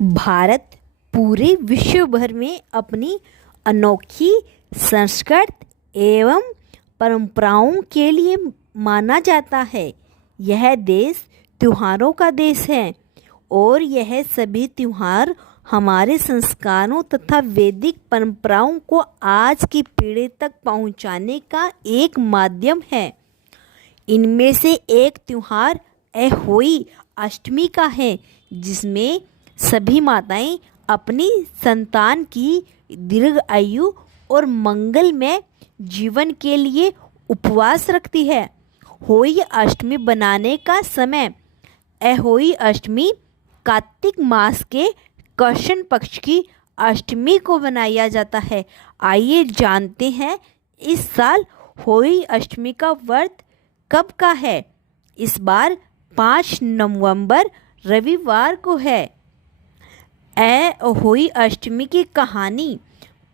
भारत पूरे विश्व भर में अपनी अनोखी संस्कृति एवं परंपराओं के लिए माना जाता है। यह देश त्योहारों का देश है और यह सभी त्योहार हमारे संस्कारों तथा वैदिक परंपराओं को आज की पीढ़ी तक पहुंचाने का एक माध्यम है। इनमें से एक त्योहार अहोई अष्टमी का है, जिसमें सभी माताएं अपनी संतान की दीर्घ आयु और मंगलमय जीवन के लिए उपवास रखती है। होई अष्टमी बनाने का समय अहोई अष्टमी कार्तिक मास के कृष्ण पक्ष की अष्टमी को बनाया जाता है। आइए जानते हैं इस साल होई अष्टमी का व्रत कब का है। इस बार 5 नवंबर रविवार को है। अहोई अष्टमी की कहानी।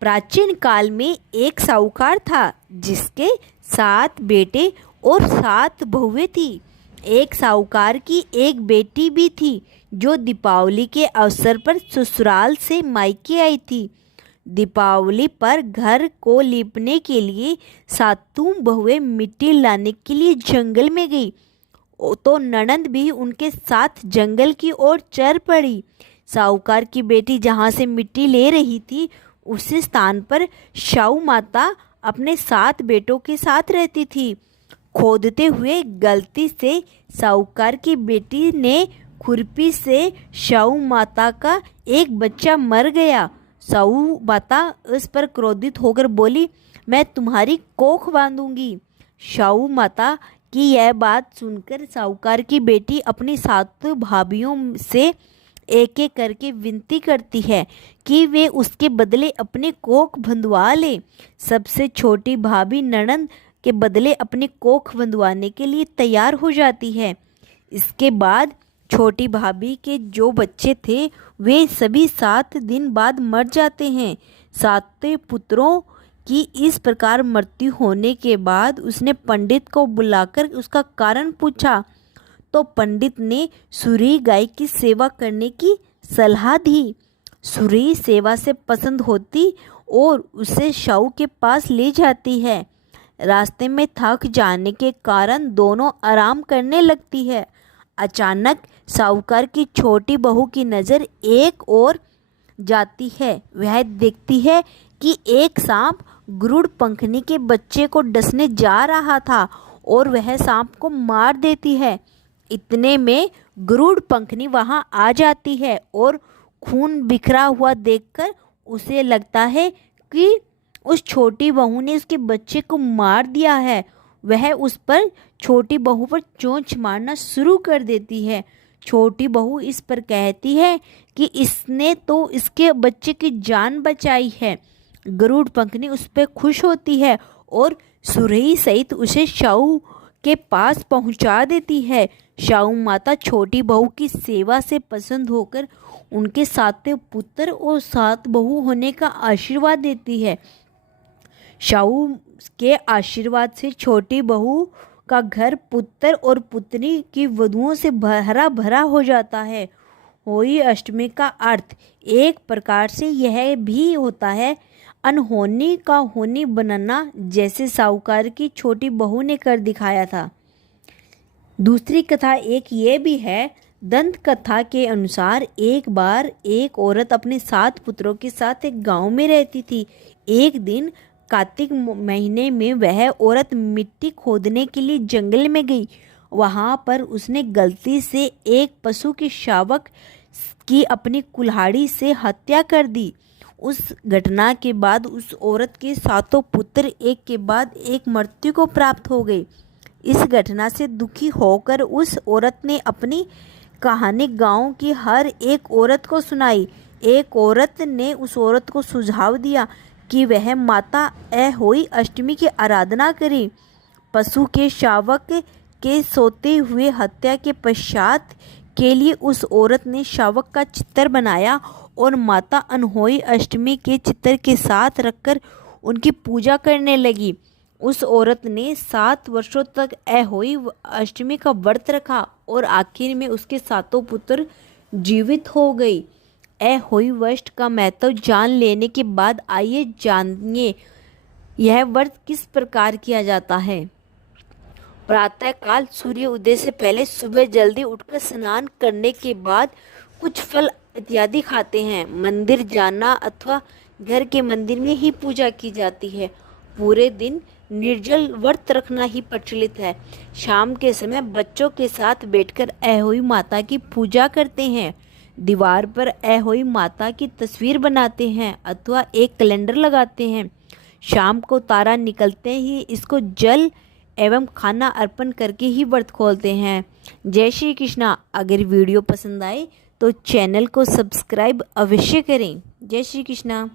प्राचीन काल में एक साहूकार था जिसके 7 बेटे और 7 बहुएं थी। एक साहूकार की एक बेटी भी थी जो दीपावली के अवसर पर ससुराल से मायके आई थी। दीपावली पर घर को लीपने के लिए 7 बहुएं मिट्टी लाने के लिए जंगल में गई तो ननद भी उनके साथ जंगल की ओर चल पड़ी। साहूकार की बेटी जहाँ से मिट्टी ले रही थी उसी स्थान पर साहू माता अपने 7 बेटों के साथ रहती थी। खोदते हुए गलती से साहूकार की बेटी ने खुरपी से साहू माता का एक बच्चा मर गया। साहू माता उस पर क्रोधित होकर बोली, मैं तुम्हारी कोख बांधूंगी। साहू माता की यह बात सुनकर साहूकार की बेटी अपनी 7 भाभियों से एक एक करके विनती करती है कि वे उसके बदले अपने कोख बंधवा ले। सबसे छोटी भाभी ननद के बदले अपने कोख बंधवाने के लिए तैयार हो जाती है। इसके बाद छोटी भाभी के जो बच्चे थे वे सभी 7 दिन बाद मर जाते हैं। 7 पुत्रों की इस प्रकार मृत्यु होने के बाद उसने पंडित को बुलाकर उसका कारण पूछा तो पंडित ने सुरी गाय की सेवा करने की सलाह दी। सुरी सेवा से पसंद होती और उसे साहू के पास ले जाती है। रास्ते में थक जाने के कारण दोनों आराम करने लगती है। अचानक साहूकार की छोटी बहू की नज़र एक और जाती है। वह देखती है कि एक सांप गरुड़ पंखनी के बच्चे को डसने जा रहा था और वह सांप को मार देती है। इतने में गरुड़ पंखनी वहां आ जाती है और खून बिखरा हुआ देखकर उसे लगता है कि उस छोटी बहू ने उसके बच्चे को मार दिया है। वह उस पर छोटी बहू पर चोंच मारना शुरू कर देती है। छोटी बहू इस पर कहती है कि इसने तो इसके बच्चे की जान बचाई है। गरुड़ पंखनी उस पर खुश होती है और सुरही सहित उसे साहू के पास पहुंचा देती है। साहू माता छोटी बहू की सेवा से पसंद होकर उनके 7 पुत्र और 7 बहू होने का आशीर्वाद देती है। साहू के आशीर्वाद से छोटी बहू का घर पुत्र और पुत्री की वधुओं से भरा भरा हो जाता है। होई अष्टमी का अर्थ एक प्रकार से यह भी होता है अनहोनी का होनी बनाना, जैसे साहूकार की छोटी बहू ने कर दिखाया था। दूसरी कथा एक ये भी है। दंत कथा के अनुसार एक बार एक औरत अपने 7 पुत्रों के साथ एक गांव में रहती थी। एक दिन कार्तिक महीने में वह औरत मिट्टी खोदने के लिए जंगल में गई। वहां पर उसने गलती से एक पशु के शावक की अपनी कुल्हाड़ी से हत्या कर दी। उस घटना के बाद उस औरत के 7 पुत्र एक के बाद एक मृत्यु को प्राप्त हो गए। इस घटना से दुखी होकर उस औरत ने अपनी कहानी गांव की हर एक औरत को सुनाई। एक औरत ने उस औरत को सुझाव दिया कि वह माता अहोई अष्टमी की आराधना करे। पशु के शावक के सोते हुए हत्या के पश्चात के लिए उस औरत ने शावक का चित्र बनाया और माता अहोई अष्टमी के चित्र के साथ रखकर उनकी पूजा करने लगी। उस औरत ने 7 वर्षों तक अहोई अष्टमी का व्रत रखा और आखिर में उसके 7 पुत्र जीवित हो गए। अहोई व्रत का महत्व जान लेने के बाद आइए जानिए यह व्रत किस प्रकार किया जाता है। प्रातःकाल सूर्य उदय से पहले सुबह जल्दी उठकर स्नान करने के बाद कुछ फल इत्यादि खाते हैं। मंदिर जाना अथवा घर के मंदिर में ही पूजा की जाती है। पूरे दिन निर्जल व्रत रखना ही प्रचलित है। शाम के समय बच्चों के साथ बैठकर अहोई माता की पूजा करते हैं। दीवार पर अहोई माता की तस्वीर बनाते हैं अथवा एक कैलेंडर लगाते हैं। शाम को तारा निकलते ही इसको जल एवं खाना अर्पण करके ही व्रत खोलते हैं। जय श्री कृष्णा। अगर वीडियो पसंद आए तो चैनल को सब्सक्राइब अवश्य करें। जय श्री कृष्णा।